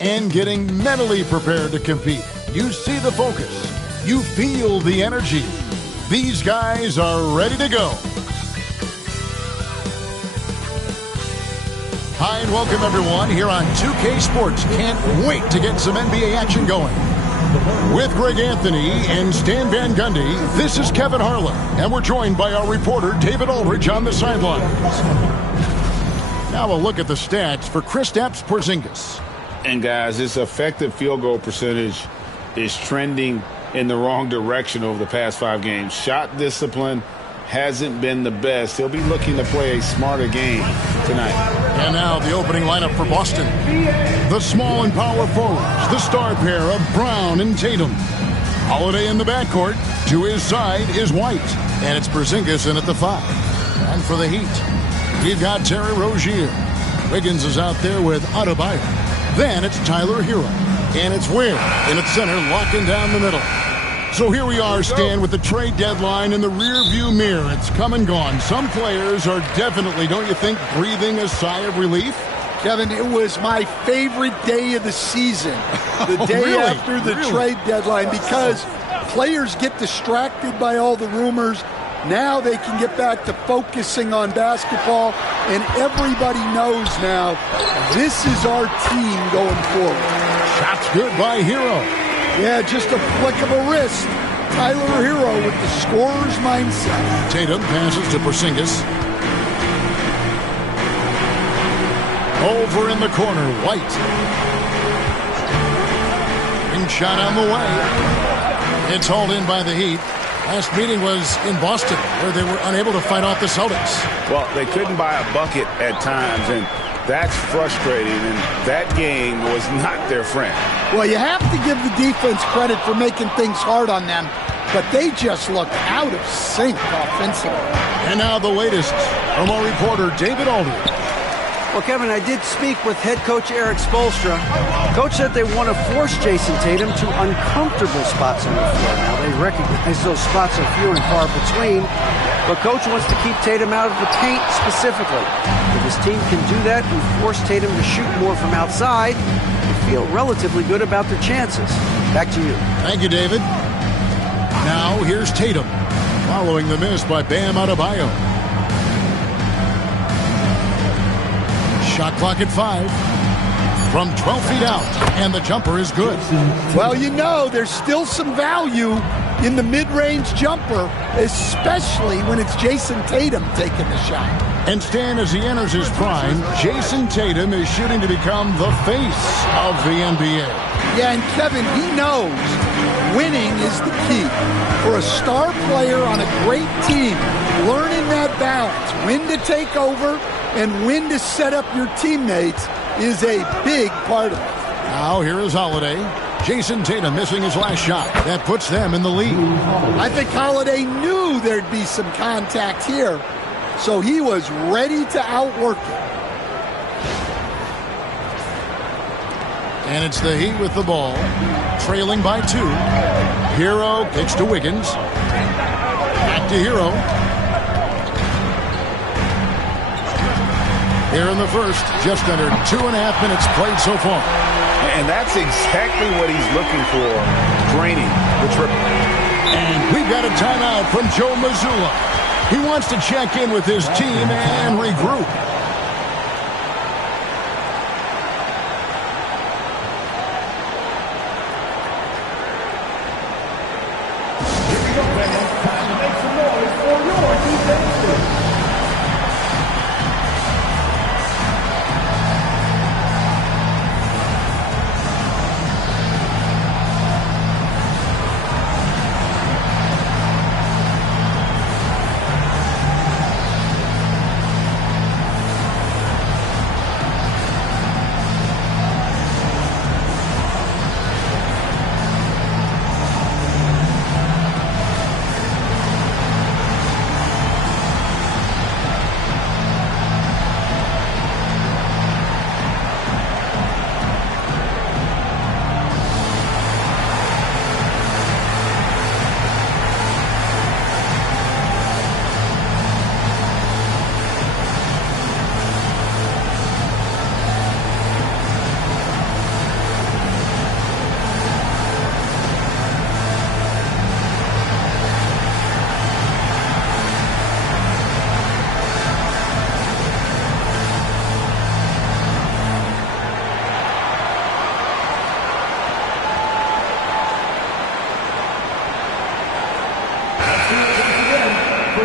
and getting mentally prepared to compete. You see the focus. You feel the energy. These guys are ready to go. Hi, and welcome everyone here on 2K Sports. Can't wait to get some NBA action going. With Greg Anthony and Stan Van Gundy, this is Kevin Harlan, and we're joined by our reporter David Aldridge on the sidelines. Now a look at the stats for Kristaps Porzingis. And guys, his effective field goal percentage is trending in the wrong direction over the past 5 games. Shot discipline hasn't been the best. He'll be looking to play a smarter game tonight. And now the opening lineup for Boston. The small and power forwards, the star pair of Brown and Tatum. Holiday in the backcourt. To his side is White. And it's Porzingis in at the 5. And for the Heat, we've got Terry Rozier. Wiggins is out there with Adebayo. Then it's Tyler Hero. And it's Ware in at center, locking down the middle. So here we are, Stan, with the trade deadline in the rear-view mirror. It's come and gone. Some players are definitely, don't you think, breathing a sigh of relief? Kevin, it was my favorite day of the season, the day after the trade deadline, because players get distracted by all the rumors. Now they can get back to focusing on basketball, and everybody knows now this is our team going forward. Shots good by Hero. Yeah, just a flick of a wrist. Tyler Hero with the scorer's mindset. Tatum passes to Porzingis. Over in the corner, White. Ring shot on the way. It's hauled in by the Heat. Last meeting was in Boston, where they were unable to fight off the Celtics. Well, they couldn't buy a bucket at times, and that's frustrating, and that game was not their friend. Well, you have to give the defense credit for making things hard on them, but they just look out of sync offensively. And now the latest from our reporter, David Aldridge. Well, Kevin, I did speak with head coach Eric Spoelstra. Coach said they want to force Jason Tatum to uncomfortable spots on the floor. Now, they recognize those spots are few and far between, but Coach wants to keep Tatum out of the paint specifically. If his team can do that and force Tatum to shoot more from outside, they feel relatively good about their chances. Back to you. Thank you, David. Now, here's Tatum, following the miss by Bam Adebayo. Shot clock at 5. From 12 feet out, and the jumper is good. Well, you know, there's still some value in the mid-range jumper, especially when it's Jason Tatum taking the shot. And Stan, as he enters his prime, Jason Tatum is shooting to become the face of the NBA. Yeah, and Kevin, he knows winning is the key. For a star player on a great team, learning that balance, when to take over and when to set up your teammates, is a big part of it. Now here is Holiday. Jason Tatum missing his last shot. That puts them in the lead. I think Holiday knew there'd be some contact here, so he was ready to outwork it. And it's the Heat with the ball, trailing by 2. Hero kicks to Wiggins. Back to Hero. Here in the first, just under 2.5 minutes played so far. And that's exactly what he's looking for, draining the triple. And we've got a timeout from Joe Mazzulla. He wants to check in with his team and regroup. Here we go, man. Time to make some noise for your defense team.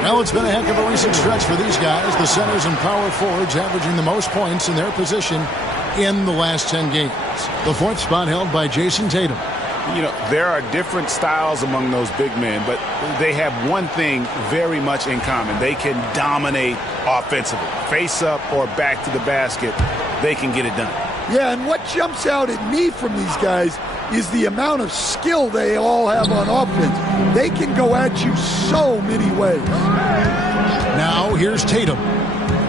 Well, it's been a heck of a recent stretch for these guys. The centers and power forwards averaging the most points in their position in the last 10 games. The fourth spot held by Jason Tatum. You know, there are different styles among those big men, but they have one thing very much in common. They can dominate offensively. Face up or back to the basket, they can get it done. Yeah, and what jumps out at me from these guys is the amount of skill they all have on offense. They can go at you so many ways. Now, here's Tatum.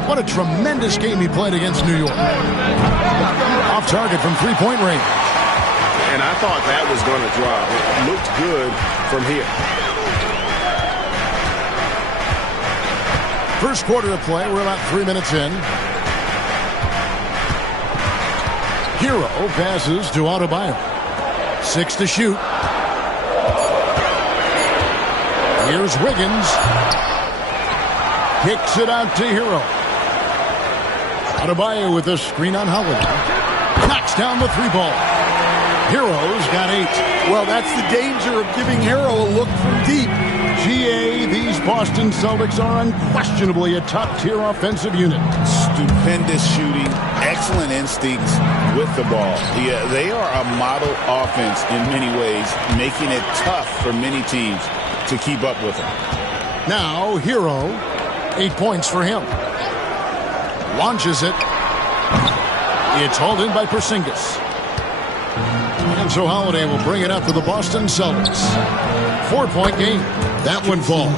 What a tremendous game he played against New York. Off target from three-point range. And I thought that was going to drop. It looked good from here. First quarter of play. We're about 3 minutes in. Hero passes to Adebayo. 6 to shoot. Here's Wiggins. Kicks it out to Hero. Adebayo with a screen on Holiday. Knocks down the three ball. Hero's got 8. Well, that's the danger of giving Hero a look from deep. GA, these Boston Celtics are unquestionably a top-tier offensive unit. Stupendous shooting, excellent instincts with the ball. Yeah, they are a model offense in many ways, making it tough for many teams to keep up with them. Now, Hero, 8 points for him. Launches it. It's hauled in by Porzingis. And so Holiday will bring it up to the Boston Celtics. 4-point game. That one falls.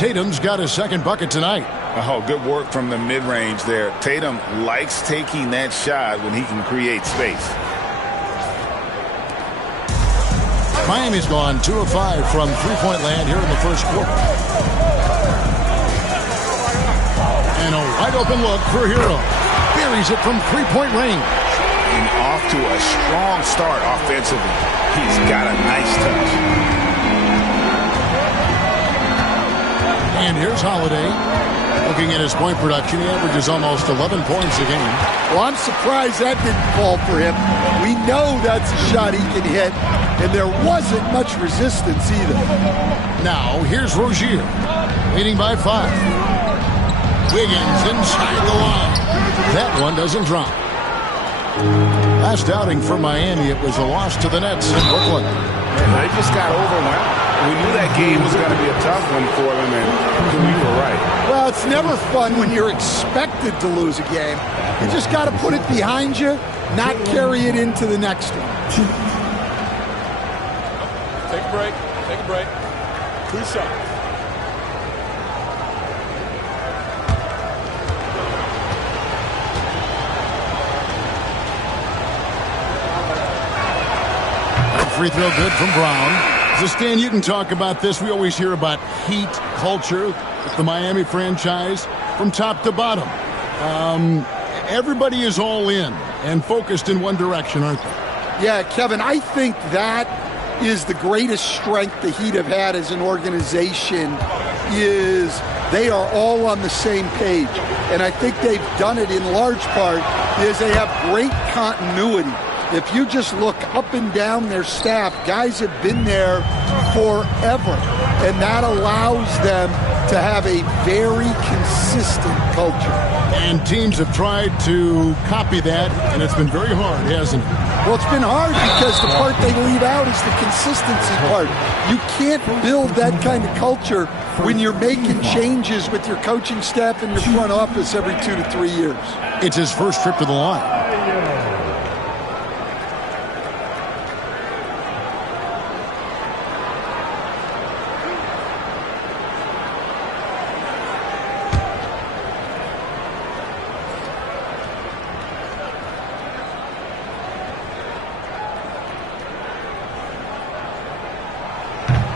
Tatum's got his second bucket tonight. Oh, good work from the mid-range there. Tatum likes taking that shot when he can create space. Miami's gone 2 of 5 from three-point land here in the first quarter. And a wide-open look for Hero. Buries it from three-point range. And off to a strong start offensively. He's got a nice touch. And here's Holiday. Looking at his point production, he averages almost 11 points a game. Well, I'm surprised that didn't fall for him. We know that's a shot he can hit, and there wasn't much resistance either. Now, here's Rozier, leading by 5. Wiggins inside the line. That one doesn't drop. Last outing for Miami, it was a loss to the Nets in Brooklyn. They just got overwhelmed. We knew that game was going to be a tough one for them, and we were right. Well, it's never fun when you're expected to lose a game. You just got to put it behind you, not carry it into the next one. Take a break. Take a break. 2 shots. Free throw good from Brown. So, Stan, you can talk about this. We always hear about heat culture with the Miami franchise from top to bottom. Everybody is all in and focused in one direction, aren't they? Yeah, Kevin, I think that is the greatest strength the Heat have had as an organization is they are all on the same page. And I think they've done it in large part because they have great continuity. If you just look up and down their staff, guys have been there forever, and that allows them to have a very consistent culture. And teams have tried to copy that, and it's been very hard, hasn't it? Well, it's been hard because the part they leave out is the consistency part. You can't build that kind of culture when you're making changes with your coaching staff and your front office every 2 to 3 years. It's his first trip to the line.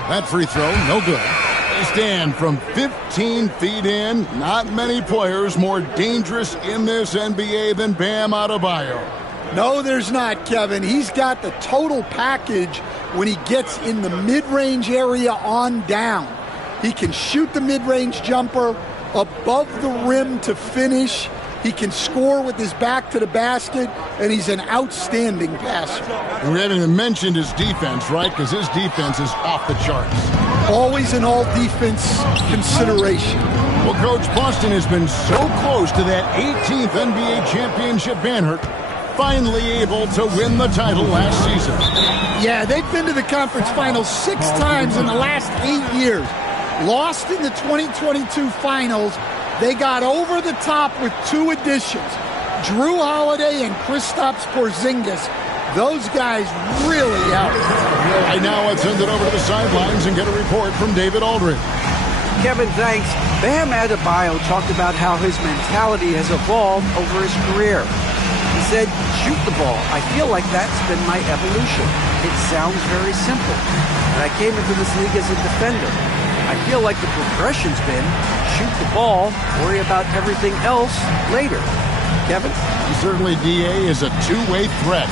That free throw, no good. They stand from 15 feet in. Not many players more dangerous in this NBA than Bam Adebayo. No, there's not, Kevin. He's got the total package when he gets in the mid-range area on down. He can shoot the mid-range jumper above the rim to finish. He can score with his back to the basket, and he's an outstanding passer. And we haven't even mentioned his defense, right? Because his defense is off the charts. always an all-defense consideration. Well, Coach, Boston has been so close to that 18th NBA championship banner, finally able to win the title last season. Yeah, they've been to the conference finals 6 times in the last 8 years. Lost in the 2022 finals. They got over the top with 2 additions. Drew Holiday and Kristaps Porzingis. Those guys really out. Right now, let's send it over to the sidelines and get a report from David Aldridge. Kevin, thanks. Bam Adebayo talked about how his mentality has evolved over his career. He said, shoot the ball. I feel like that's been my evolution. It sounds very simple. And I came into this league as a defender. I feel like the progression's been shoot the ball, worry about everything else later. Kevin? Certainly, DA is a two-way threat.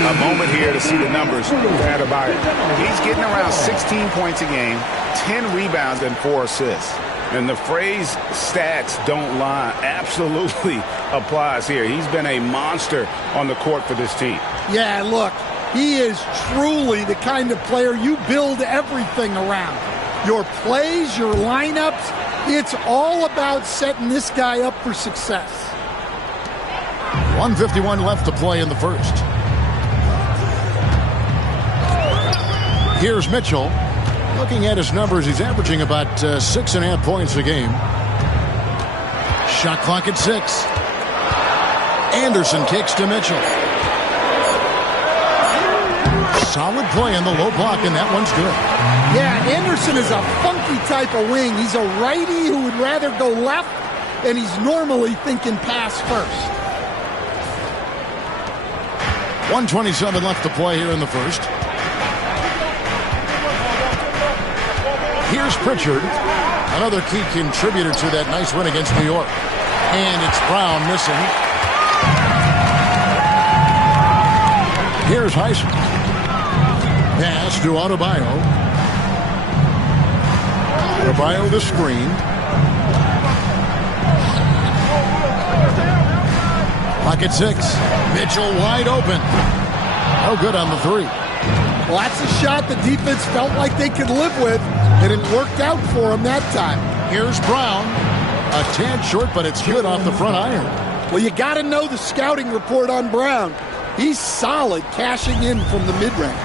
A moment here to see the numbers for Adebayo. He's getting around 16 points a game, 10 rebounds, and 4 assists. And the phrase stats don't lie absolutely applies here. He's been a monster on the court for this team. Yeah, look, he is truly the kind of player you build everything around. Your plays, your lineups, it's all about setting this guy up for success. 1:51 left to play in the first. Here's Mitchell. Looking at his numbers, he's averaging about 6.5 points a game. Shot clock at 6. Anderson kicks to Mitchell. Solid play in the low block, and that one's good. Yeah, Anderson is a funky type of wing. He's a righty who would rather go left, and he's normally thinking pass first. 1:27 left to play here in the first. Here's Pritchard, another key contributor to that nice win against New York. And it's Brown missing. Here's Heisman. Pass to Adebayo. Adebayo the screen. Clock at 6. Mitchell wide open. No good on the 3. Well, that's a shot the defense felt like they could live with, and it worked out for him that time. Here's Brown. A tad short, but it's good off the front iron. Well, you got to know the scouting report on Brown. He's solid cashing in from the mid-range.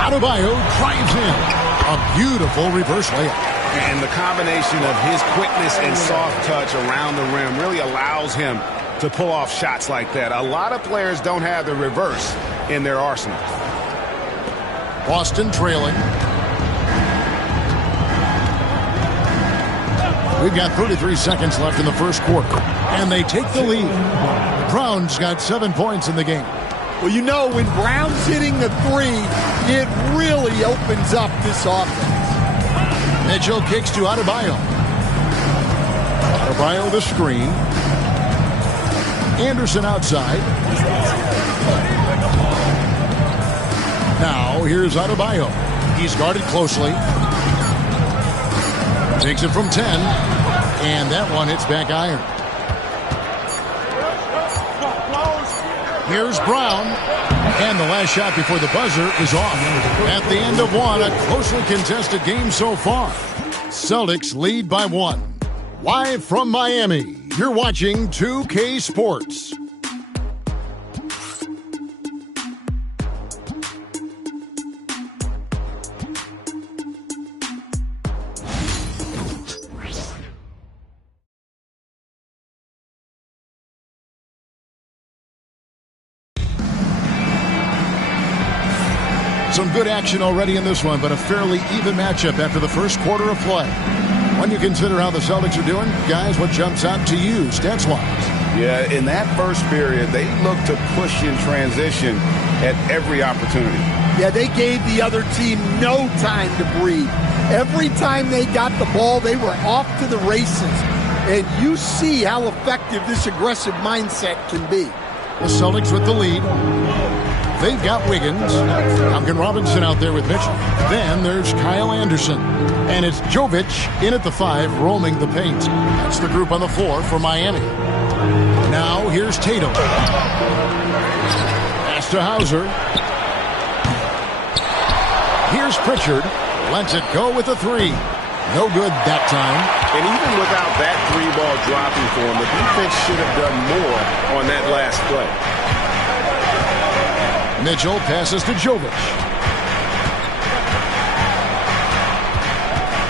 Adebayo drives in. A beautiful reverse layup. And the combination of his quickness and soft touch around the rim really allows him to pull off shots like that. A lot of players don't have the reverse in their arsenal. Boston trailing. We've got 33 seconds left in the first quarter, and they take the lead. Brown's got 7 points in the game. Well, you know, when Brown's hitting the 3, it really opens up this offense. Mitchell kicks to Adebayo. Adebayo the screen. Anderson outside. Now here's Adebayo. He's guarded closely. Takes it from 10. And that one hits back iron. Here's Brown. And the last shot before the buzzer is off. At the end of one, a closely contested game so far. Celtics lead by 1. Live from Miami, you're watching 2K Sports. good action already in this one, but a fairly even matchup after the first quarter of play. When you consider how the Celtics are doing, guys, what jumps out to you stats-wise? Yeah, in that first period, they looked to push in transition at every opportunity. Yeah, they gave the other team no time to breathe. Every time they got the ball, they were off to the races. And you see how effective this aggressive mindset can be. The Celtics with the lead. They've got Wiggins. Duncan Robinson out there with Mitchell. Then there's Kyle Anderson. And it's Jovic in at the 5, roaming the paint. That's the group on the floor for Miami. Now here's Tatum. Pass to Hauser. Here's Pritchard. Lets it go with a 3. No good that time. And even without that 3-ball dropping for him, the defense should have done more on that last play. Mitchell passes to Jovic.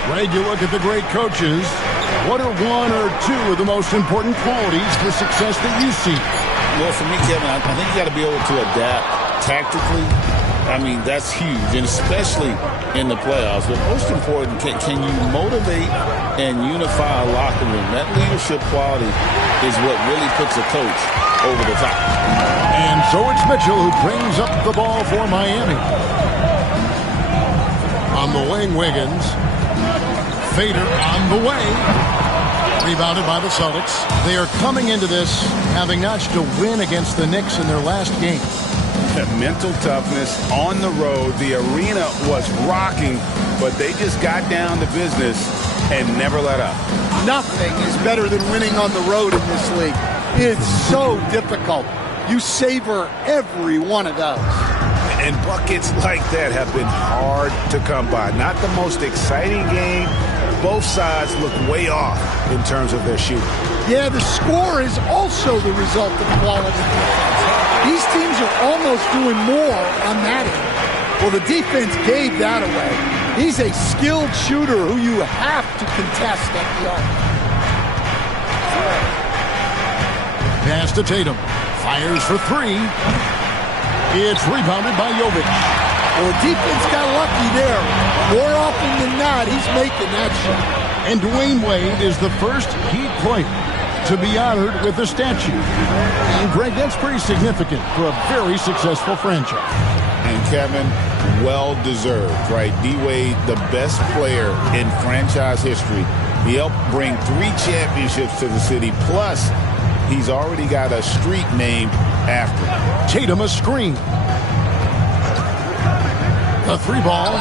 Greg, you look at the great coaches. What are one or two of the most important qualities for success that you see? Well, for me, Kevin, I think you got to be able to adapt tactically. I mean, that's huge, and especially in the playoffs. But most important, can you motivate and unify a locker room? That leadership quality is what really puts a coach over the top. And so it's Mitchell who brings up the ball for Miami. On the wing, Wiggins. Fader on the way. Rebounded by the Celtics. They are coming into this having notched a win against the Knicks in their last game. That mental toughness on the road. The arena was rocking, but they just got down to business and never let up. Nothing is better than winning on the road in this league. It's so difficult. You savor every one of those. And buckets like that have been hard to come by. Not the most exciting game. Both sides look way off in terms of their shooting. Yeah, the score is also the result of quality defense. These teams are almost doing more on that end. Well, the defense gave that away. He's a skilled shooter who you have to contest at the arc. Pass to Tatum. Fires for 3. It's rebounded by Jovic. Well, the defense got lucky there. More often than not, he's making that shot. And Dwayne Wade is the first Heat player to be honored with a statue. And Greg, that's pretty significant for a very successful franchise. And Kevin, well-deserved, right? D-Wade, the best player in franchise history. He helped bring 3 championships to the city. Plus, he's already got a street named after him. Tatum a screen. The 3-ball.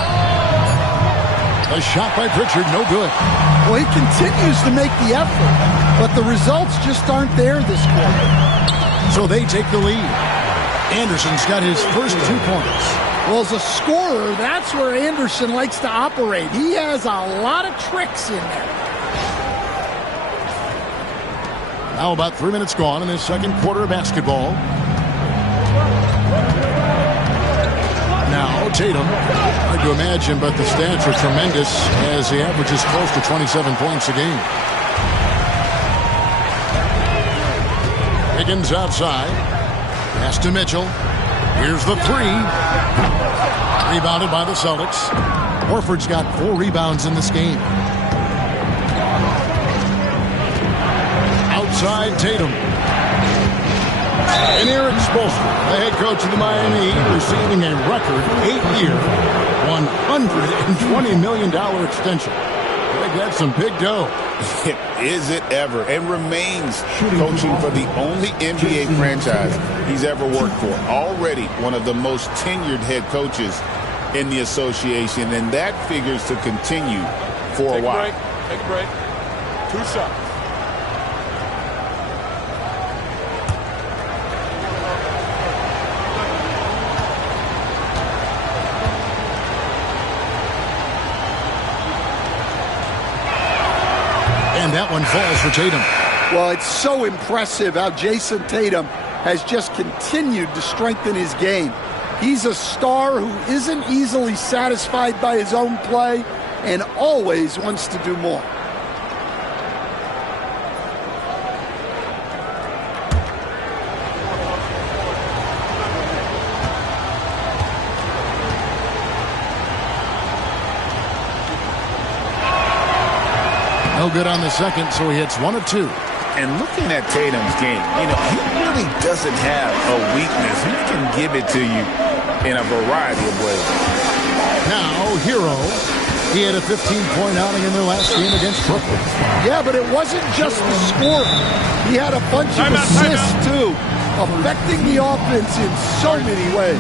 The shot by Pritchard, no good. Well, he continues to make the effort, but the results just aren't there this quarter. So they take the lead. Anderson's got his first 2 points. Well, as a scorer, that's where Anderson likes to operate. He has a lot of tricks in there. Now about 3 minutes gone in this second quarter of basketball. Now Tatum, hard to imagine, but the stats are tremendous as he averages close to 27 points a game. Wiggins outside. Pass to Mitchell. Here's the 3. Rebounded by the Celtics. Horford's got 4 rebounds in this game. Outside Tatum. And Eric Spoelstra, the head coach of the Miami Heat, receiving a record 8-year, $120 million extension. I think that's some big dough. Is it ever? And remains coaching for the only NBA franchise he's ever worked for. Already one of the most tenured head coaches in the association, and that figures to continue for a while. Take a break. 2 shots. And that one falls for Tatum. Well, it's so impressive how Jason Tatum has just continued to strengthen his game. He's a star who isn't easily satisfied by his own play and always wants to do more. good on the second, so he hits 1 of 2. And looking at Tatum's game, you know, he really doesn't have a weakness. He can give it to you in a variety of ways. Now, Hero. He had a 15-point outing in their last game against Brooklyn. Yeah, but it wasn't just the score. He had a bunch of assists, too, affecting the offense in so many ways.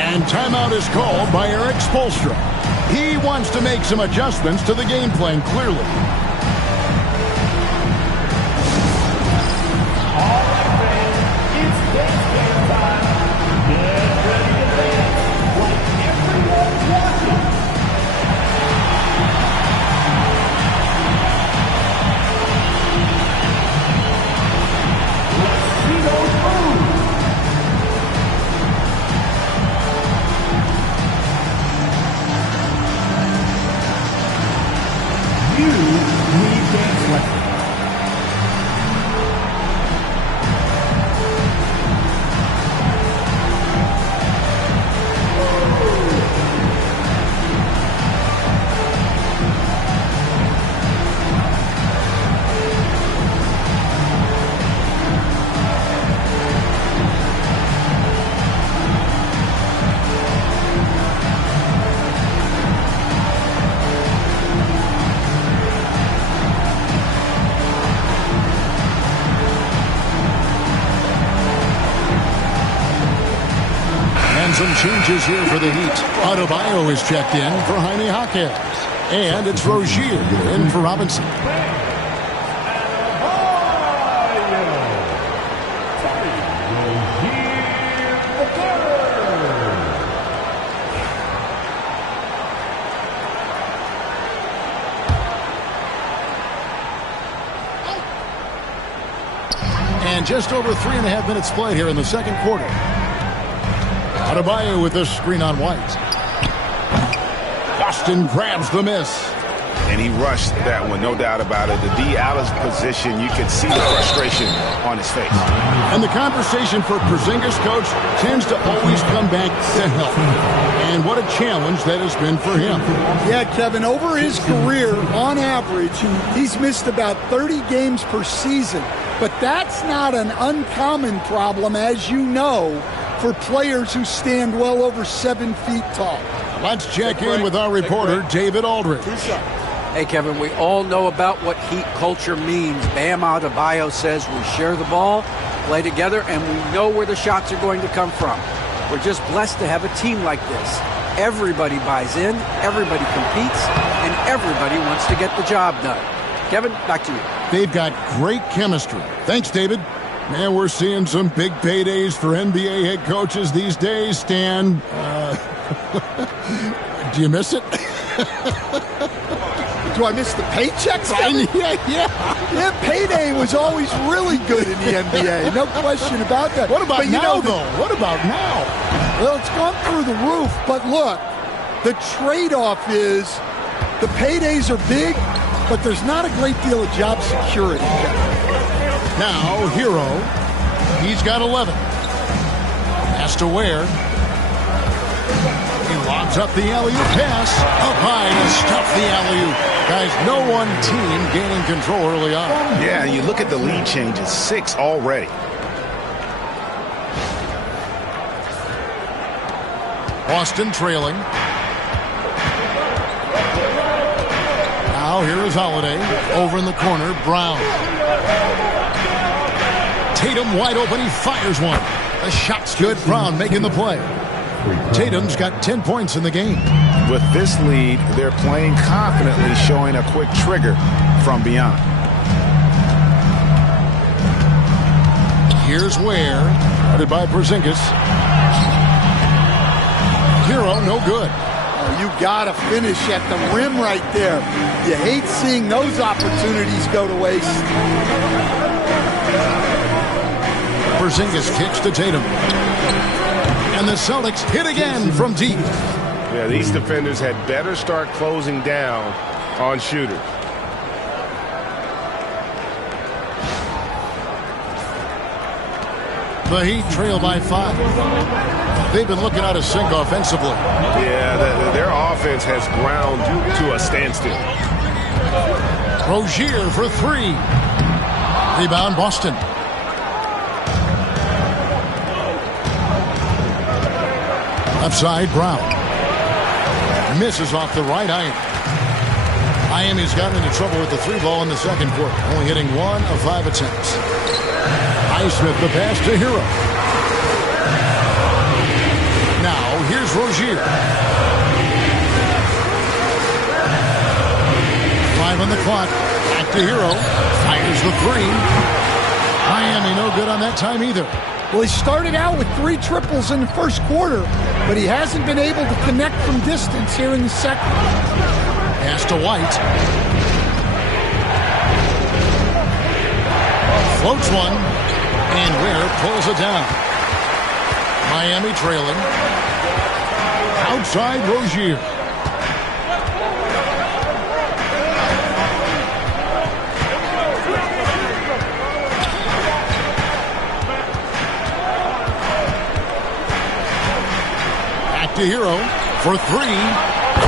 And timeout is called by Eric Spoelstra. He wants to make some adjustments to the game plan, clearly. Some changes here for the Heat. Adebayo is checked in for Jaime Jaquez. And it's Rozier in for Robinson. And just over 3.5 minutes played here in the second quarter. Adebayo with a screen on White. Boston grabs the miss. And he rushed that one, no doubt about it. The D out of position, you could see the frustration on his face. And the conversation for Porzingis, coach, tends to always come back to health. And what a challenge that has been for him. Yeah, Kevin, over his career, on average, he's missed about 30 games per season. But that's not an uncommon problem, as you know, for players who stand well over 7 feet tall. Let's check in with our reporter, David Aldridge. Hey, Kevin, we all know about what Heat culture means. Bam Adebayo says we share the ball, play together, and we know where the shots are going to come from. We're just blessed to have a team like this. Everybody buys in, everybody competes, and everybody wants to get the job done. Kevin, back to you. They've got great chemistry. Thanks, David. Man, we're seeing some big paydays for NBA head coaches these days, Stan. Do you miss it? Do I miss the paychecks? Yeah. Payday was always really good in the NBA. No question about that. What about now, though? What about now? Well, it's gone through the roof. But look, the trade-off is the paydays are big, but there's not a great deal of job security. Now, Hero, he's got 11. Has to wear. He lobs up the alley-oop pass. Up high to stuff the alley-oop. Guys, no one team gaining control early on. Yeah, you look at the lead changes, 6 already. Boston trailing. Now here is Holiday. Over in the corner, Brown. Tatum wide open, he fires one. The shot's good, Brown making the play. Tatum's got 10 points in the game. With this lead, they're playing confidently, showing a quick trigger from beyond. Here's Ware, guarded by Porzingis. Hero, no good. You got to finish at the rim right there. You hate seeing those opportunities go to waste. Porzingis kicks to Tatum. And the Celtics hit again from deep. Yeah, these defenders had better start closing down on shooters. The Heat trail by 5. They've been looking out of sync offensively. Yeah, their offense has ground to a standstill. Rozier for three. Rebound, Boston. Left side, Brown. Misses off the right iron. Miami's gotten into trouble with the three ball in the second quarter, only hitting 1 of 5 attempts. Highsmith the pass to Hero. Now here's Rozier. 5 on the clock. Back to Hero. Fires the three. Miami no good on that time either. Well, he started out with 3 triples in the first quarter, but he hasn't been able to connect from distance here in the second. Pass to White. Floats one, and Ware pulls it down. Miami trailing. Outside Rozier. To Hero for three.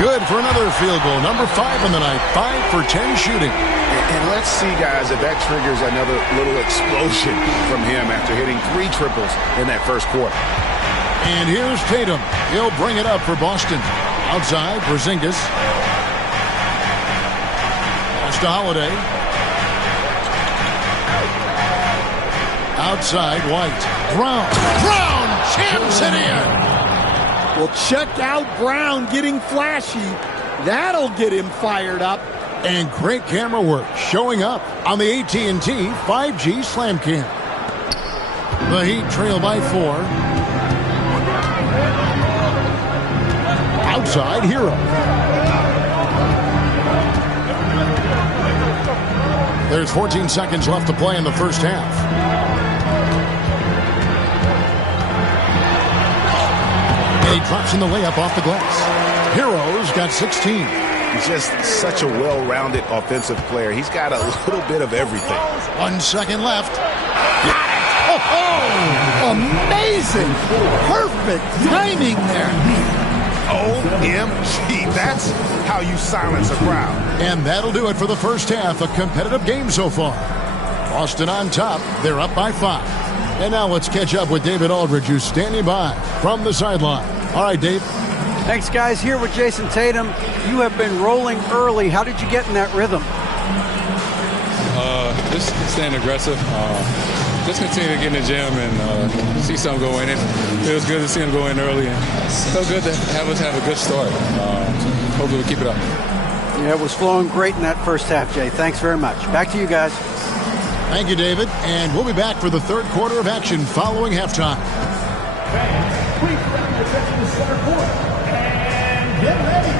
Good for another field goal. Number 5 in the night. 5 for 10 shooting. And let's see, guys, if that triggers another little explosion from him after hitting 3 triples in that first quarter. And here's Tatum. He'll bring it up for Boston. Outside, Porzingis. Pass to Holiday. Outside, White. Brown. Brown jams it in. Well, check out Brown getting flashy. That'll get him fired up. And great camera work showing up on the AT&T 5G Slam Cam. The Heat trail by 4. Outside, Hero. There's 14 seconds left to play in the first half. He drops in the layup off the glass. Hero's got 16. He's just such a well-rounded offensive player. He's got a little bit of everything. 1 second left. Got it! Oh! Amazing! Perfect timing there. OMG, that's how you silence a crowd. And that'll do it for the first half. A competitive game so far. Boston on top. They're up by 5. And now let's catch up with David Aldridge, who's standing by from the sideline. All right, Dave. Thanks, guys. Here with Jason Tatum. You have been rolling early. How did you get in that rhythm? Just staying aggressive. Just continue to get in the gym and see something go in. It feels good to see him go in early. And so good to have us have a good start. Hopefully we'll keep it up. Yeah, it was flowing great in that first half, Jay. Thanks very much. Back to you guys. Thank you, David. And we'll be back for the third quarter of action following halftime. Fans, please grab your attention to center court. And get ready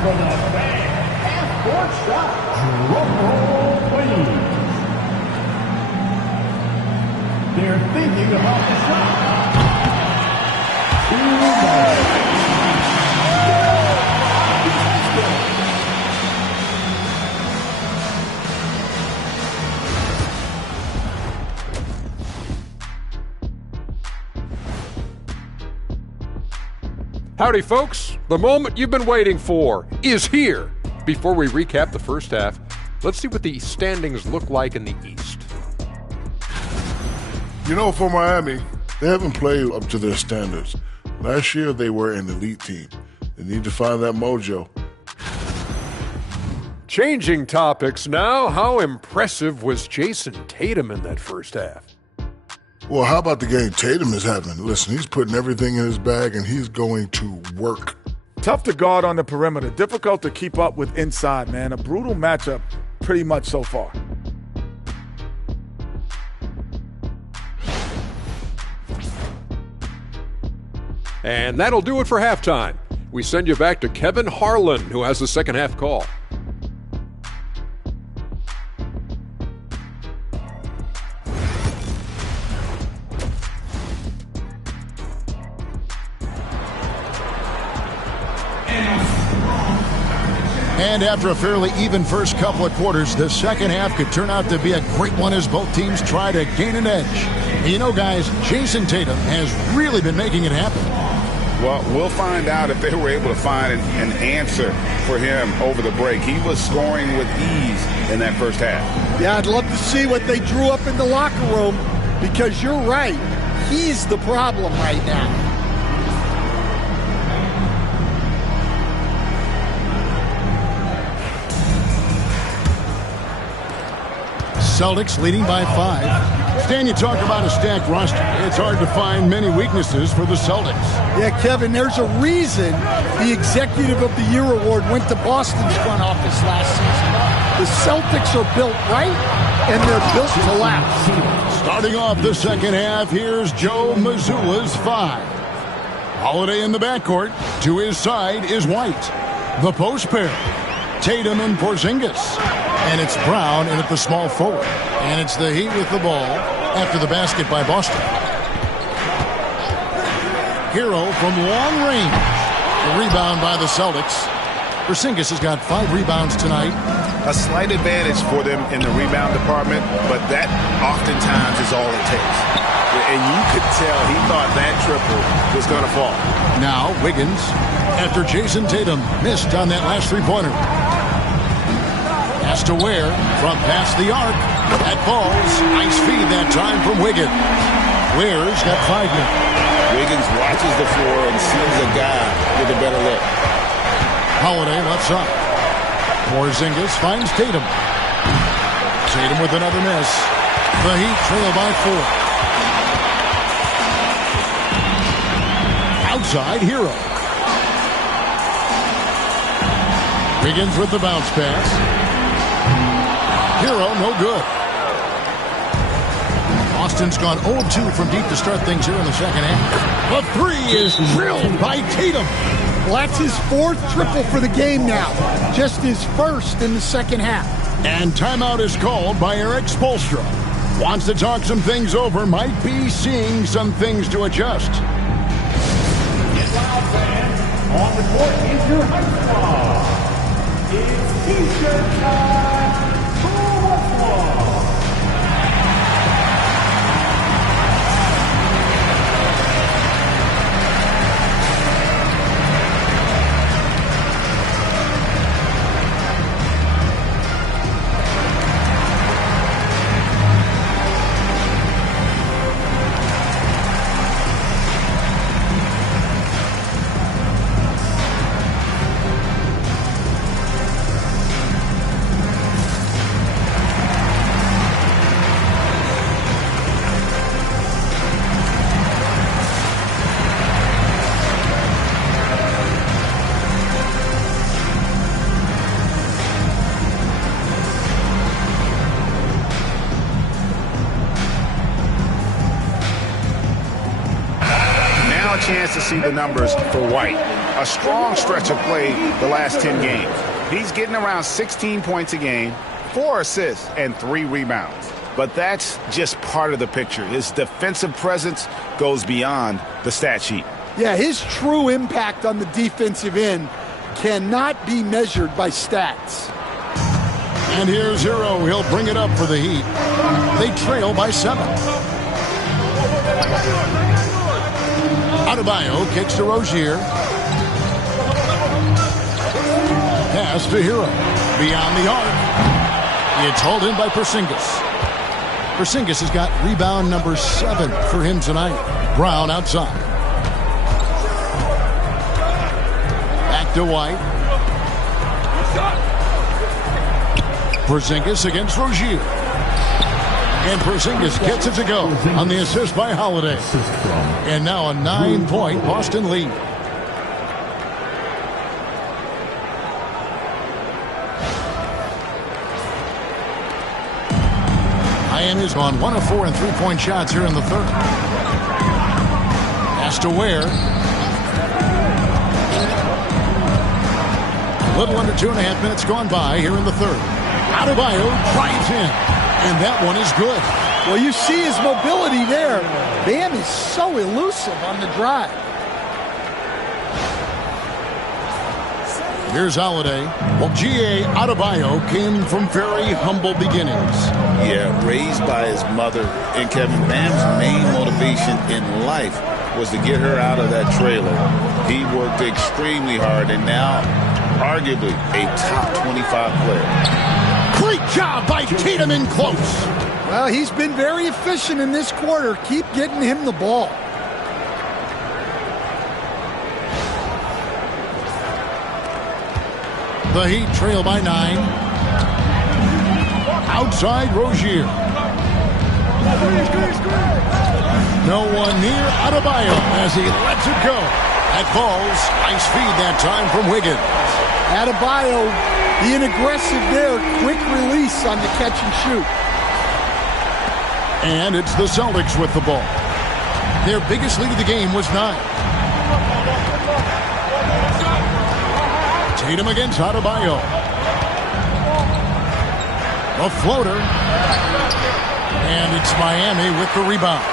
for the fan half-court shot. Drum roll, please. They're thinking about the shot. 2 Howdy, folks. The moment you've been waiting for is here. Before we recap the first half, let's see what the standings look like in the East. You know, for Miami, they haven't played up to their standards. Last year, they were an elite team. They need to find that mojo. Changing topics now, how impressive was Jason Tatum in that first half? Well, how about the game Tatum is having? Listen, he's putting everything in his bag, and he's going to work. Tough to guard on the perimeter. Difficult to keep up with inside, man. A brutal matchup pretty much so far. And that'll do it for halftime. We send you back to Kevin Harlan, who has the second half call. And after a fairly even first couple of quarters, the second half could turn out to be a great one as both teams try to gain an edge. And you know, guys, Jason Tatum has really been making it happen. Well, we'll find out if they were able to find an answer for him over the break. He was scoring with ease in that first half. Yeah, I'd love to see what they drew up in the locker room, because you're right. He's the problem right now. Celtics leading by 5. Stan, you talk about a stacked roster. It's hard to find many weaknesses for the Celtics. Yeah, Kevin, there's a reason the Executive of the Year award went to Boston's front office last season. The Celtics are built right, and they're built to last. Starting off the second half, here's Joe Mazzulla's 5. Holiday in the backcourt. To his side is White. The post pair, Tatum and Porzingis. And it's Brown in at the small forward. And it's the Heat with the ball after the basket by Boston. Hero from long range. The rebound by the Celtics. Porzingis has got 5 rebounds tonight. A slight advantage for them in the rebound department, but that oftentimes is all it takes. And you could tell he thought that triple was going to fall. Now Wiggins, after Jason Tatum missed on that last three-pointer. Has to Ware from past the arc. That falls. Nice feed that time from Wiggins. Ware's got 5 now. Wiggins watches the floor and sees a guy with a better look. Holiday left side. Porzingis finds Tatum. Tatum with another miss. The Heat trail by 4. Outside, Hero. Wiggins with the bounce pass. Hero, no good. Boston's gone 0-2 from deep to start things here in the second half. The 3 is drilled by Tatum. Well, that's his 4th triple for the game now. Just his 1st in the second half. And timeout is called by Eric Spoelstra. Wants to talk some things over. Might be seeing some things to adjust. Get loud, fans. On the court is your hype squad. It's T-shirt time. Chance to see the numbers for White. A strong stretch of play the last 10 games. He's getting around 16 points a game, 4 assists, and 3 rebounds. But that's just part of the picture. His defensive presence goes beyond the stat sheet. Yeah, his true impact on the defensive end cannot be measured by stats. And here's Hero. He'll bring it up for the Heat. They trail by 7. Adebayo kicks to Rozier. Pass to Hero. Beyond the arc. It's hauled in by Porzingis. Porzingis has got rebound number 7 for him tonight. Brown outside. Back to White. Porzingis against Rozier. And Porzingis gets it to go on the assist by Holiday. And now a 9-point Boston lead. Miami's gone 1 of 4 in 3-point shots here in the third. Has to Ware. A little under 2.5 minutes gone by here in the third. Adebayo drives in. And that one is good. Well, you see his mobility there. Bam is so elusive on the drive. Here's Holiday. Well, G.A. Adebayo came from very humble beginnings. Yeah, raised by his mother. And Kevin, Bam's main motivation in life was to get her out of that trailer. He worked extremely hard, and now Arguably a top 25 player. Great job by Tatum in close. Well, he's been very efficient in this quarter. Keep getting him the ball. The Heat trail by 9. Outside Rozier. No one near Adebayo as he lets it go. That falls. Nice feed that time from Wiggins. Adebayo being aggressive there. Quick release on the catch and shoot. And it's the Celtics with the ball. Their biggest lead of the game was 9. Tatum against Adebayo. A floater. And it's Miami with the rebound.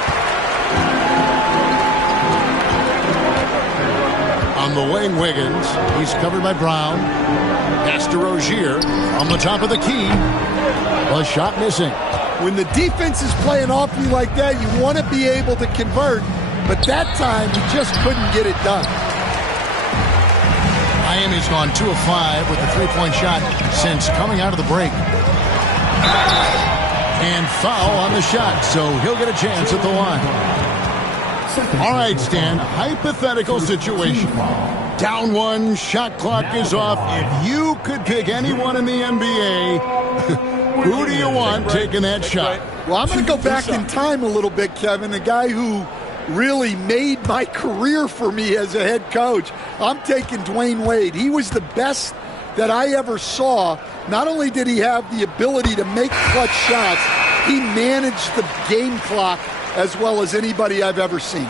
On the wing, Wiggins. He's covered by Brown. Pass to Rozier on the top of the key. A shot missing. When the defense is playing off you like that, you want to be able to convert. But that time, he just couldn't get it done. Miami's gone 2 of 5 with a three-point shot since coming out of the break. And foul on the shot, so he'll get a chance at the line. All right, Stan, hypothetical situation. Down 1, shot clock is off. If you could pick anyone in the NBA, who do you want taking that shot? Well, I'm going to go back in time a little bit, Kevin. The guy who really made my career for me as a head coach. I'm taking Dwayne Wade. He was the best that I ever saw. Not only did he have the ability to make clutch shots, he managed the game clock as well as anybody I've ever seen.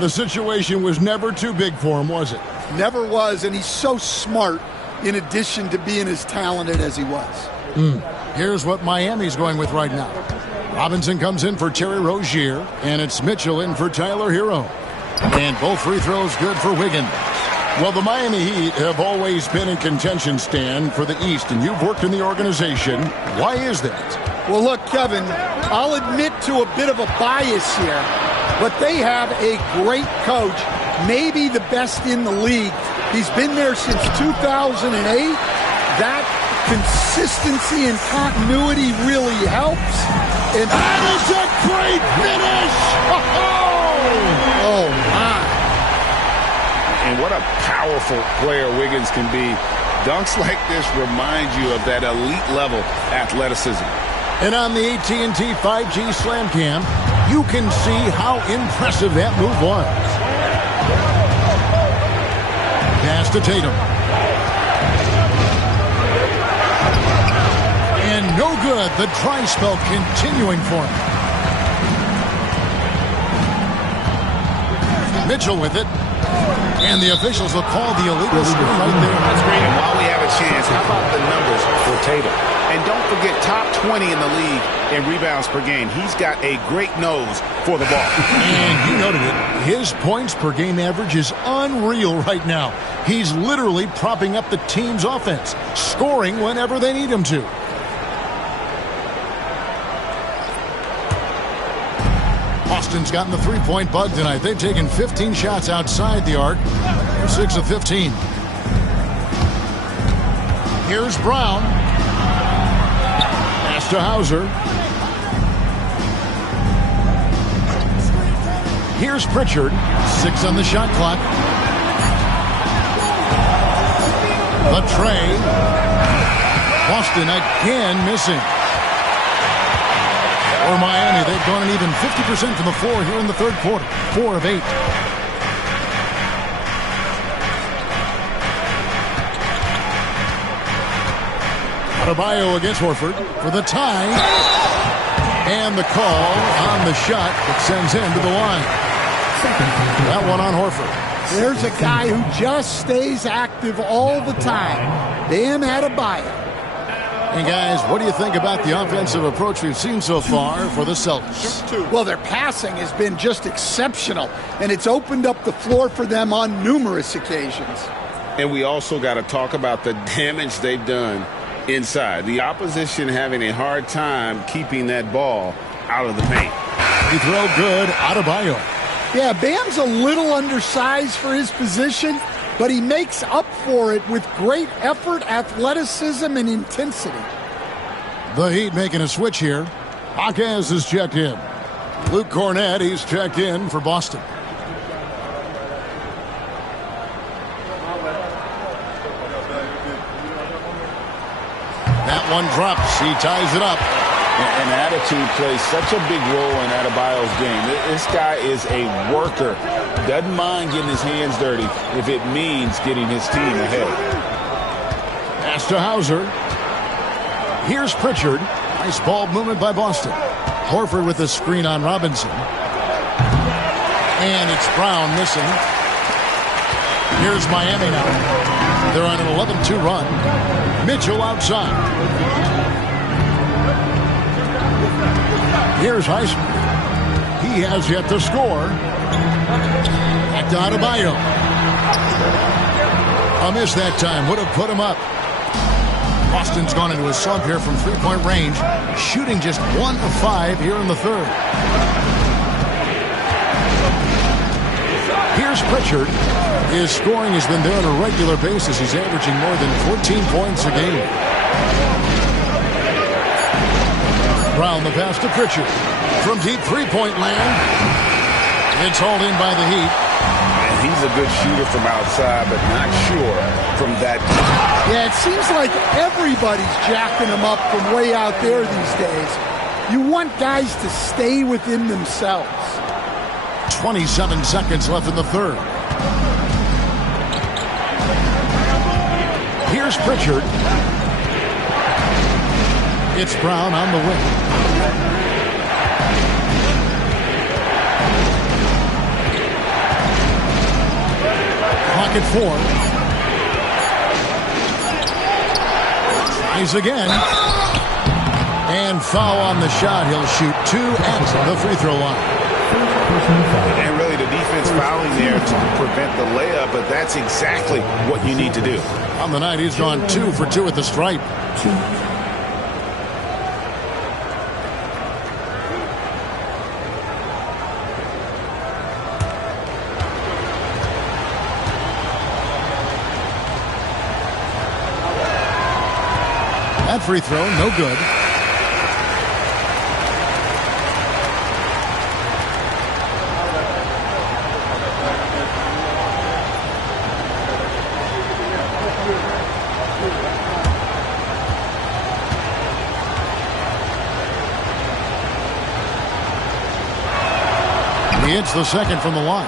The situation was never too big for him, was it? Never was, and he's so smart in addition to being as talented as he was. Here's what Miami's going with right now. Robinson comes in for Terry Rozier, and it's Mitchell in for Tyler Hero. And both free throws good for Wiggins. Well, the Miami Heat have always been in contention, Stan, for the East, and you've worked in the organization. Why is that? Well, look, Kevin, I'll admit to a bit of a bias here, but they have a great coach, maybe the best in the league. He's been there since 2008. That consistency and continuity really helps. And that is a great finish! Oh, my. And what a powerful player Wiggins can be. Dunks like this remind you of that elite level athleticism. And on the AT&T 5G Slam Cam, you can see how impressive that move was. Pass to Tatum. And no good. The dry spell continuing for him. Mitchell with it. And the officials will call the illegal screen right there. That's great. And while we have a chance, how about the numbers for Tatum? And don't forget, top 20 in the league in rebounds per game. He's got a great nose for the ball. And you noted it. His points per game average is unreal right now. He's literally propping up the team's offense, scoring whenever they need him to. Boston's gotten the three-point bug tonight. They've taken 15 shots outside the arc. 6 of 15. Here's Brown. Pass to Hauser. Here's Pritchard. 6 on the shot clock. The tray. Boston again missing. For Miami, they've gone an even 50% from the floor here in the third quarter. 4 of 8. Adebayo against Horford for the tie. And the call on the shot that sends him to the line. That one on Horford. There's a guy who just stays active all the time. Bam Adebayo. And guys, what do you think about the offensive approach we've seen so far for the Celtics? Well, their passing has been just exceptional, and it's opened up the floor for them on numerous occasions. And we also got to talk about the damage they've done inside. The opposition having a hard time keeping that ball out of the paint. He throw good, Adebayo. Yeah, Bam's a little undersized for his position, but he makes up for it with great effort, athleticism, and intensity. The Heat making a switch here. Jaquez is checked in. Luke Cornett, he's checked in for Boston. That one drops. He ties it up. And attitude plays such a big role in Adebayo's game. This guy is a worker. Doesn't mind getting his hands dirty if it means getting his team ahead. Pass to Hauser. Here's Pritchard. Nice ball movement by Boston. Horford with the screen on Robinson. And it's Brown missing. Here's Miami now. They're on an 11-2 run. Mitchell outside. Here's Heisman. He has yet to score. Back to Adebayo. A miss that time. Would have put him up. Boston's gone into a slump here from three-point range. Shooting just 1 of 5 here in the third. Here's Pritchard. His scoring has been there on a regular basis. He's averaging more than 14 points a game. Brown the pass to Pritchard. From deep three-point land. It's hauled in by the Heat. And he's a good shooter from outside, but not sure from that. Yeah, it seems like everybody's jacking him up from way out there these days. You want guys to stay within themselves. 27 seconds left in the third. Here's Pritchard. It's Brown on the wing. Clock at 4. Tries again. And foul on the shot. He'll shoot 2 at the free throw line. And really the defense fouling there to prevent the layup, but that's exactly what you need to do. On the night, he's gone 2 for 2 at the stripe. That free throw, no good. He hits the second from the line.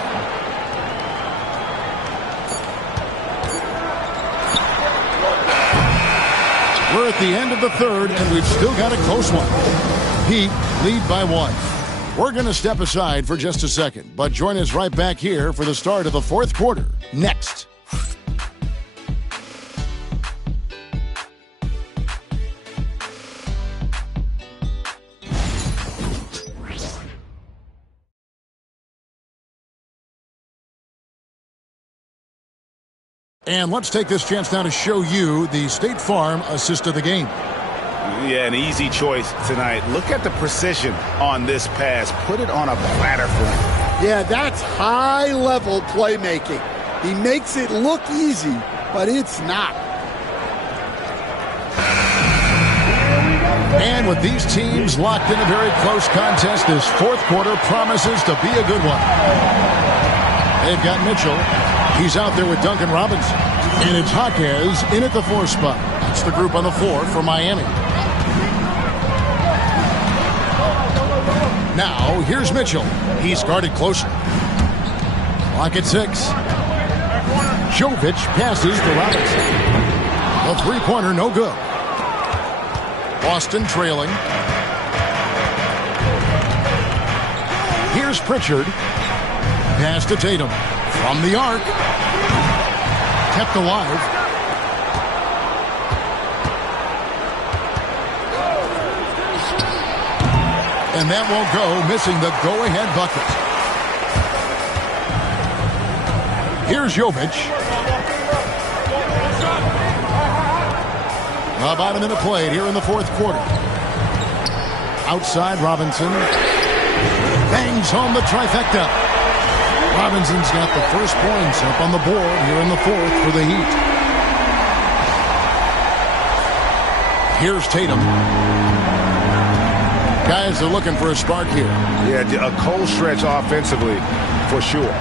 We're at the end of the third, and we've still got a close one. Heat lead by 1. We're going to step aside for just a second, but join us right back here for the start of the fourth quarter. Next. And let's take this chance now to show you the State Farm assist of the game. Yeah, an easy choice tonight. Look at the precision on this pass. Put it on a platter for him. Yeah, that's high-level playmaking. He makes it look easy, but it's not. And with these teams locked in a very close contest, this fourth quarter promises to be a good one. They've got Mitchell. He's out there with Duncan Robinson. And it's Jaquez in at the 4 spot. It's the group on the floor for Miami. Now, here's Mitchell. He's guarded closely. Clock at 6. Jovic passes to Robinson. The three-pointer, no good. Boston trailing. Here's Pritchard. Pass to Tatum. From the arc. Kept alive. And that won't go, missing the go-ahead bucket. Here's Jovic. About a minute played here in the fourth quarter. Outside Robinson. Bangs home the trifecta. Robinson's got the first points up on the board here in the fourth for the Heat. Here's Tatum. Guys are looking for a spark here. Yeah, a cold stretch offensively for sure.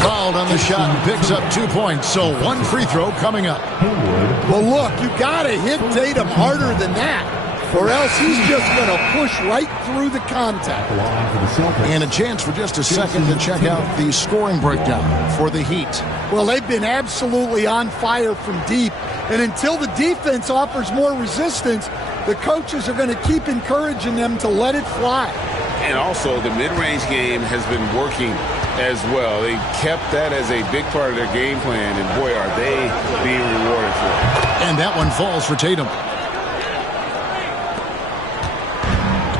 Fouled on the shot and picks up 2 points. So one free throw coming up. Well, look, you got to hit Tatum harder than that, or else he's just going to push right through the contact. And a chance for just a second to check out the scoring breakdown for the Heat. Well, they've been absolutely on fire from deep, and until the defense offers more resistance, the coaches are going to keep encouraging them to let it fly. And also, the mid-range game has been working as well. They kept that as a big part of their game plan, and boy, are they being rewarded for it. And that one falls for Tatum.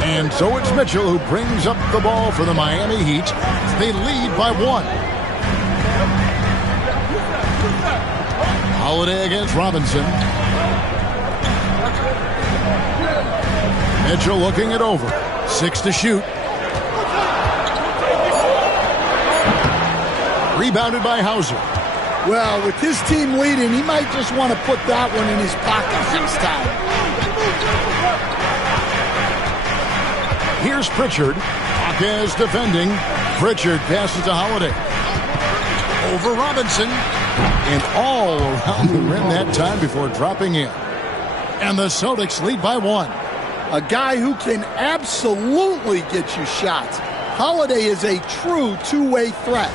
And so it's Mitchell who brings up the ball for the Miami Heat. They lead by 1. Holiday against Robinson. Mitchell looking it over. 6 to shoot. Rebounded by Hauser. Well, with his team leading, he might just want to put that one in his pocket next time. Here's Pritchard. Hawkins defending. Pritchard passes to Holiday. Over Robinson. And all around the rim that time before dropping in. And the Celtics lead by 1. A guy who can absolutely get you shots. Holiday is a true two-way threat.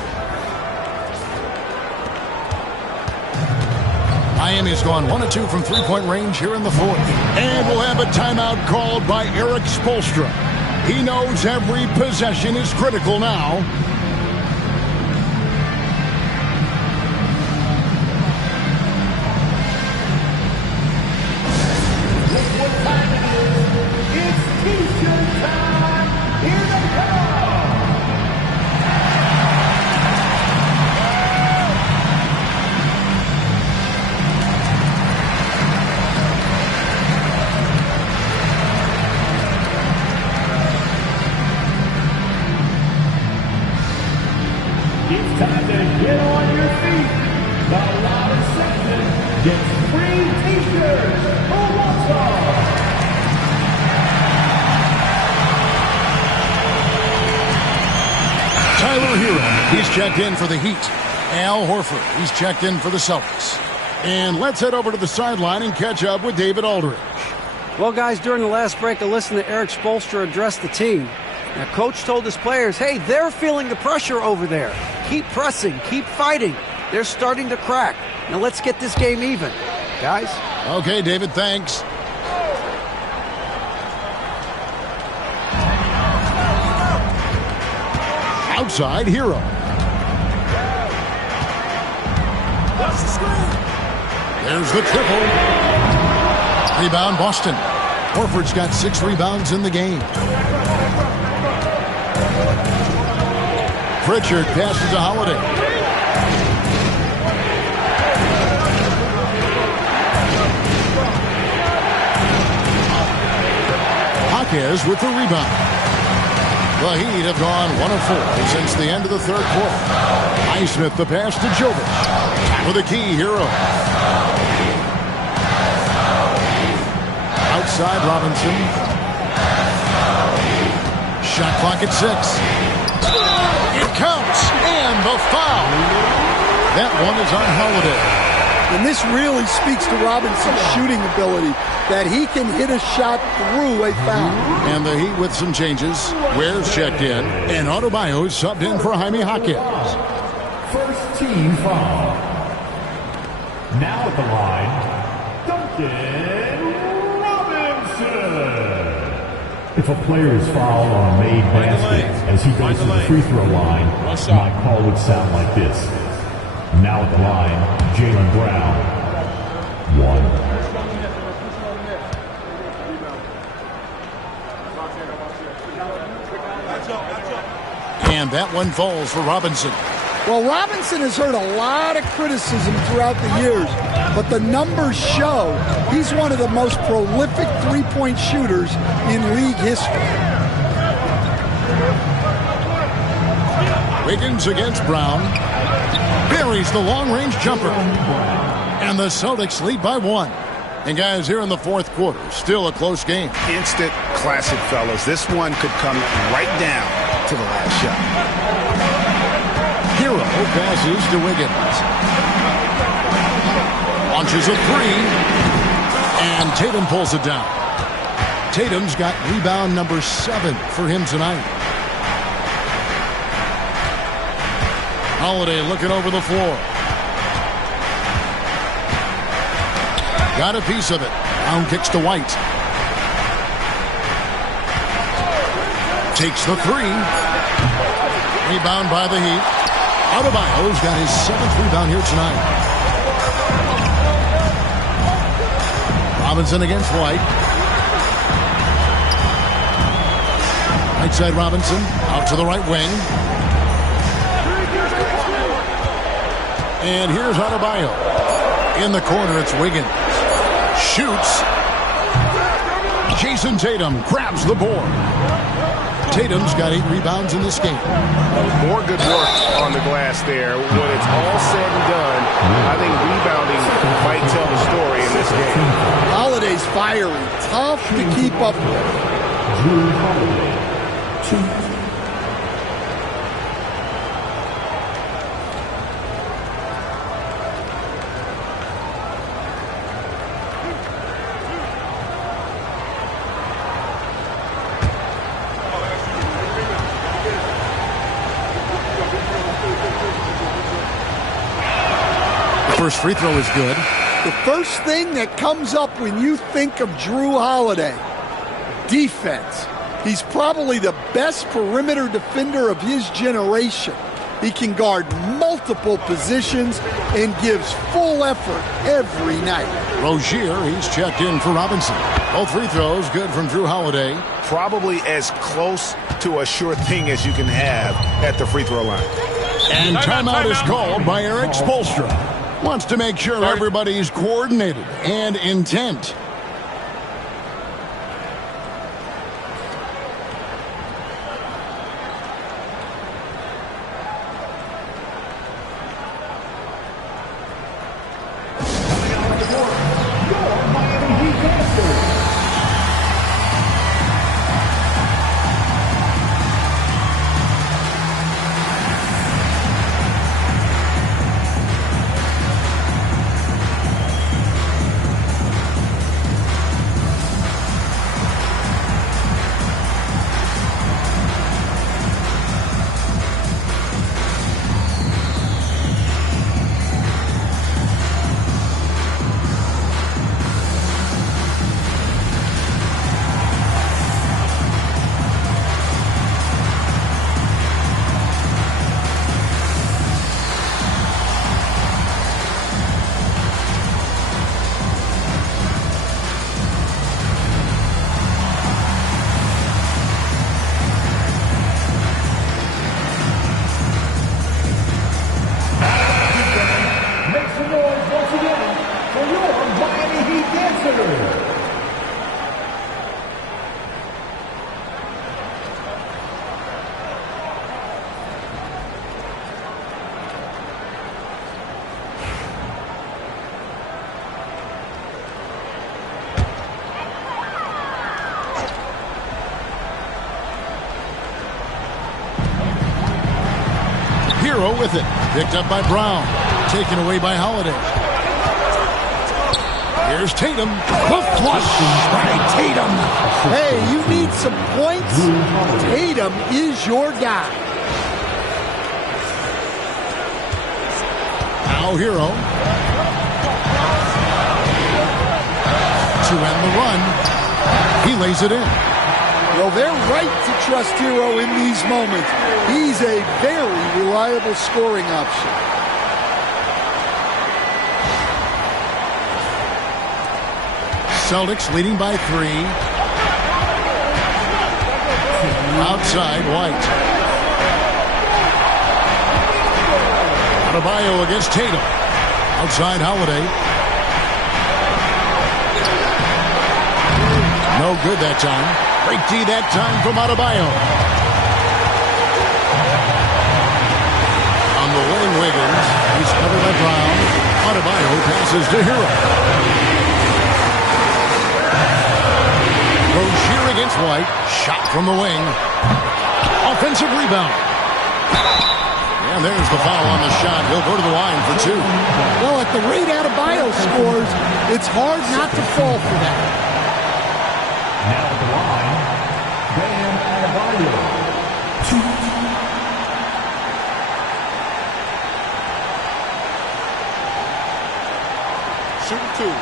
Miami's gone 1 of 2 from three-point range here in the fourth. And we'll have a timeout called by Eric Spoelstra. He knows every possession is critical now. It's T-shirt time. Here they come. It's time to get on your feet. The loudest section gets free T-shirts. Who wants them? Tyler Hero, he's checked in for the Heat. Al Horford, he's checked in for the Celtics. And let's head over to the sideline and catch up with David Aldridge. Well, guys, during the last break, I listened to Eric Spoelstra address the team. Now, Coach told his players, hey, they're feeling the pressure over there. Keep pressing, keep fighting. They're starting to crack. Now let's get this game even, guys. Okay, David, thanks. Outside, Hero. There's the triple. Rebound, Boston. Horford's got 6 rebounds in the game. Pritchard passes to Holiday. Hawkins with the rebound. The Heat have gone 1 of 4 since the end of the third quarter. Highsmith the pass to Jovic. For the key, Hero. Outside, Robinson. Shot clock at 6. It counts, and the foul. That one is on Holiday. And this really speaks to Robinson's shooting ability, that he can hit a shot through a foul. And the Heat with some changes. Ware's checked in, and Adebayo subbed in for Jaime Hawkins. First team foul. Now at the line, Duncan Robinson. If a player is fouled on a made basket as he goes to the free throw line, my call would sound like this. Now at the line, Jaylen Brown. 1. And that one falls for Robinson. Well, Robinson has heard a lot of criticism throughout the years, but the numbers show he's one of the most prolific three-point shooters in league history. Wiggins against Brown. Buries the long-range jumper. And the Celtics lead by 1. And guys, here in the fourth quarter, still a close game. Instant classic, fellas. This one could come right down to the last shot. Hero passes to Wiggins. Launches a three. And Tatum pulls it down. Tatum's got rebound number 7 for him tonight. Holiday looking over the floor. Got a piece of it. Brown kicks to White. Takes the three. Rebound by the Heat. Adebayo's got his 7th rebound here tonight. Robinson against White. Right side Robinson. Out to the right wing. And here's Adebayo. In the corner, it's Wiggins. Shoots. Jason Tatum grabs the board. Tatum's got 8 rebounds in this game. More good work on the glass there. When it's all said and done, I think rebounding might tell the story in this game. Holiday's fiery. Tough to keep up with. First free throw is good. The first thing that comes up when you think of Drew Holiday, defense. He's probably the best perimeter defender of his generation. He can guard multiple positions and gives full effort every night. Rozier, he's checked in for Robinson. Both free throws good from Drew Holiday. Probably as close to a sure thing as you can have at the free throw line. And timeout is called by Eric Spoelstra. Wants to make sure everybody's coordinated and intent. With it. Picked up by Brown. Taken away by Holiday. Here's Tatum. The flush by Tatum. Hey, you need some points? Tatum is your guy. Now Hero. To end the run. He lays it in. Well, they're right to trust Hero in these moments. He's a very reliable scoring option. Celtics leading by 3. Outside, White. Adebayo against Tatum. Outside Holiday. No good that time. Break D that time from Adebayo. On the wing, Wiggins. He's covered by Brown. Adebayo passes to Hero. Rozier against White. Shot from the wing. Offensive rebound. And there's the foul on the shot. He'll go to the line for two. Well, at the rate Adebayo scores, it's hard not to fall for that. Now at the line, Bam Adebayo. Shooting two.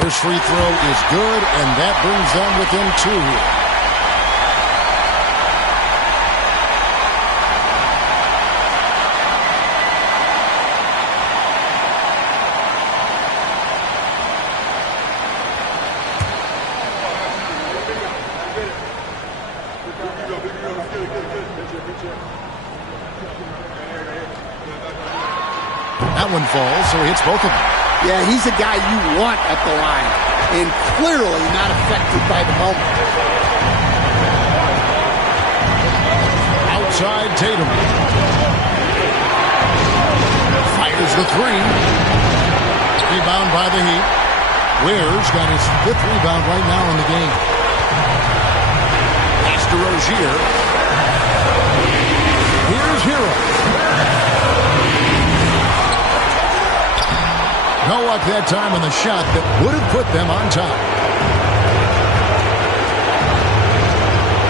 First free throw is good, and that brings them within two here. That one falls, so he hits both of them. Yeah, he's a guy you want at the line, and clearly not affected by the moment. Outside Tatum. Fires the three. Rebound by the Heat. Ware's got his 5th rebound right now in the game. Pass to Rozier. Here's Hero. No luck that time on the shot that would have put them on top.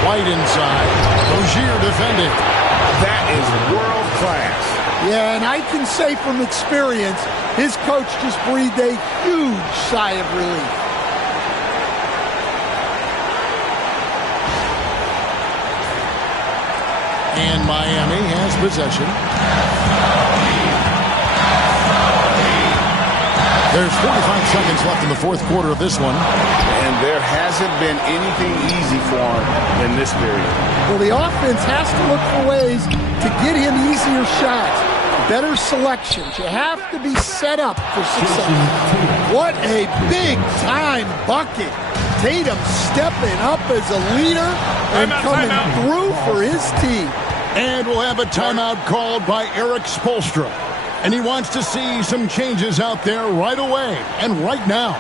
White inside. Rozier defending. That is world class. Yeah, and I can say from experience, his coach just breathed a huge sigh of relief. And Miami has possession. There's 45 seconds left in the fourth quarter of this one. And there hasn't been anything easy for him in this period. Well, the offense has to look for ways to get him easier shots, better selections. You have to be set up for success. What a big-time bucket. Tatum stepping up as a leader and coming through for his team. And we'll have a timeout called by Eric Spoelstra. And he wants to see some changes out there right away and right now.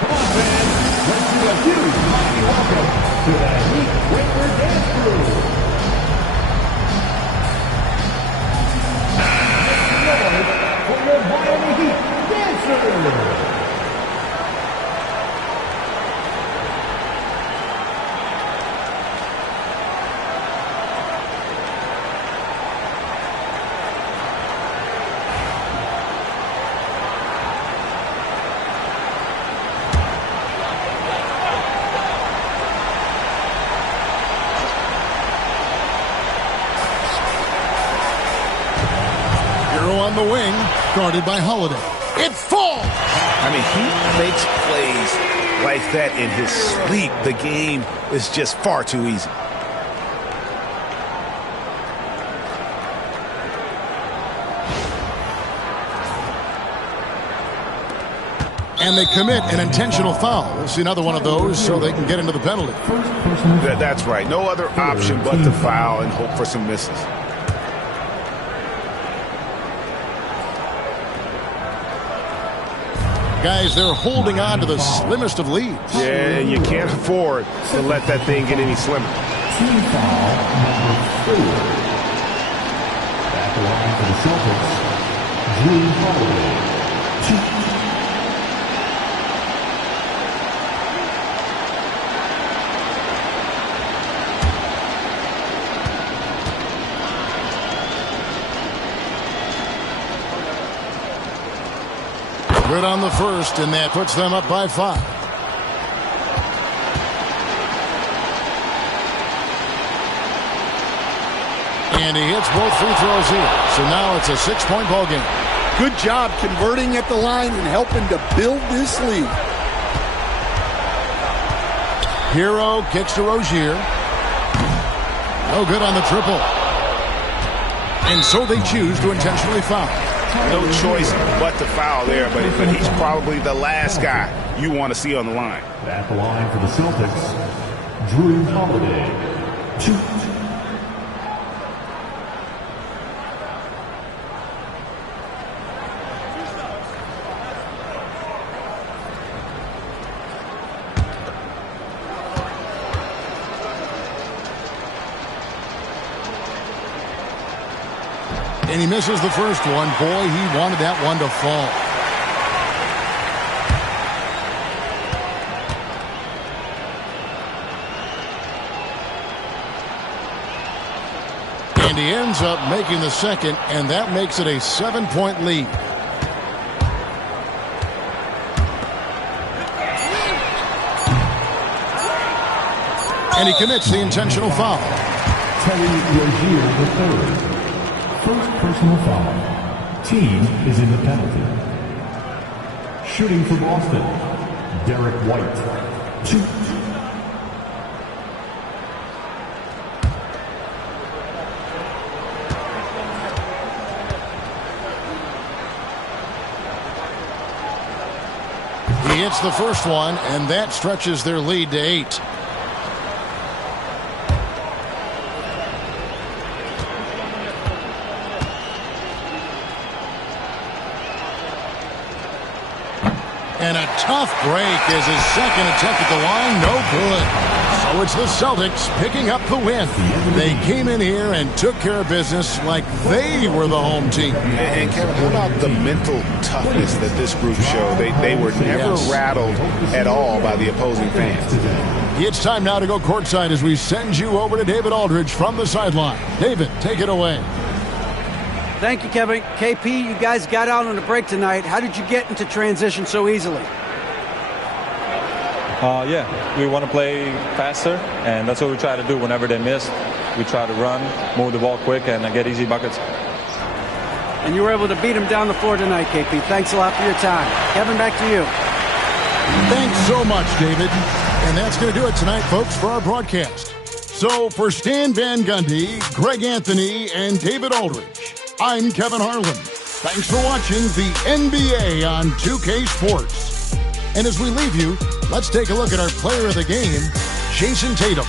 Come on, fans. Let's do a huge mighty welcome to the Heat Winter Dance Crew. Noise for your Miami Heat dancers. On the wing, guarded by Holiday. It falls! I mean, he makes plays like that in his sleep. The game is just far too easy. And they commit an intentional foul. We'll see another one of those so they can get into the penalty. That's right. No other option but to foul and hope for some misses. Guys, they're holding on to the slimmest of leads. Yeah, you can't afford to let that thing get any slimmer. Team foul number 4. At the line for the Celtics, Drew Holiday. Good on the first, and that puts them up by 5. And he hits both free throws here. So now it's a 6-point ball game. Good job converting at the line and helping to build this lead. Hero kicks to Rozier. No good on the triple. And so they choose to intentionally foul. No choice but to foul there, but he's probably the last guy you want to see on the line. At the line for the Celtics, Drew Holiday. 2. And he misses the first one. Boy, he wanted that one to fall. And he ends up making the second, and that makes it a 7-point lead. And he commits the intentional foul. Terry Rozier III. First personal foul. Team is in the penalty. Shooting for Boston, Derek White. 2. He hits the first one, and that stretches their lead to 8. And a tough break is his second attempt at the line. No good. So it's the Celtics picking up the win. They came in here and took care of business like they were the home team. And Kevin, how about the mental toughness that this group showed? They were never rattled at all by the opposing fans. It's time now to go courtside as we send you over to David Aldridge from the sideline. David, take it away. Thank you, Kevin. KP, you guys got out on the break tonight. How did you get into transition so easily? Yeah, we want to play faster, and that's what we try to do whenever they miss. We try to run, move the ball quick, and get easy buckets. And you were able to beat them down the floor tonight, KP. Thanks a lot for your time. Kevin, back to you. Thanks so much, David. And that's going to do it tonight, folks, for our broadcast. So for Stan Van Gundy, Greg Anthony, and David Aldridge, I'm Kevin Harlan. Thanks for watching the NBA on 2K Sports. And as we leave you, let's take a look at our player of the game, Jason Tatum.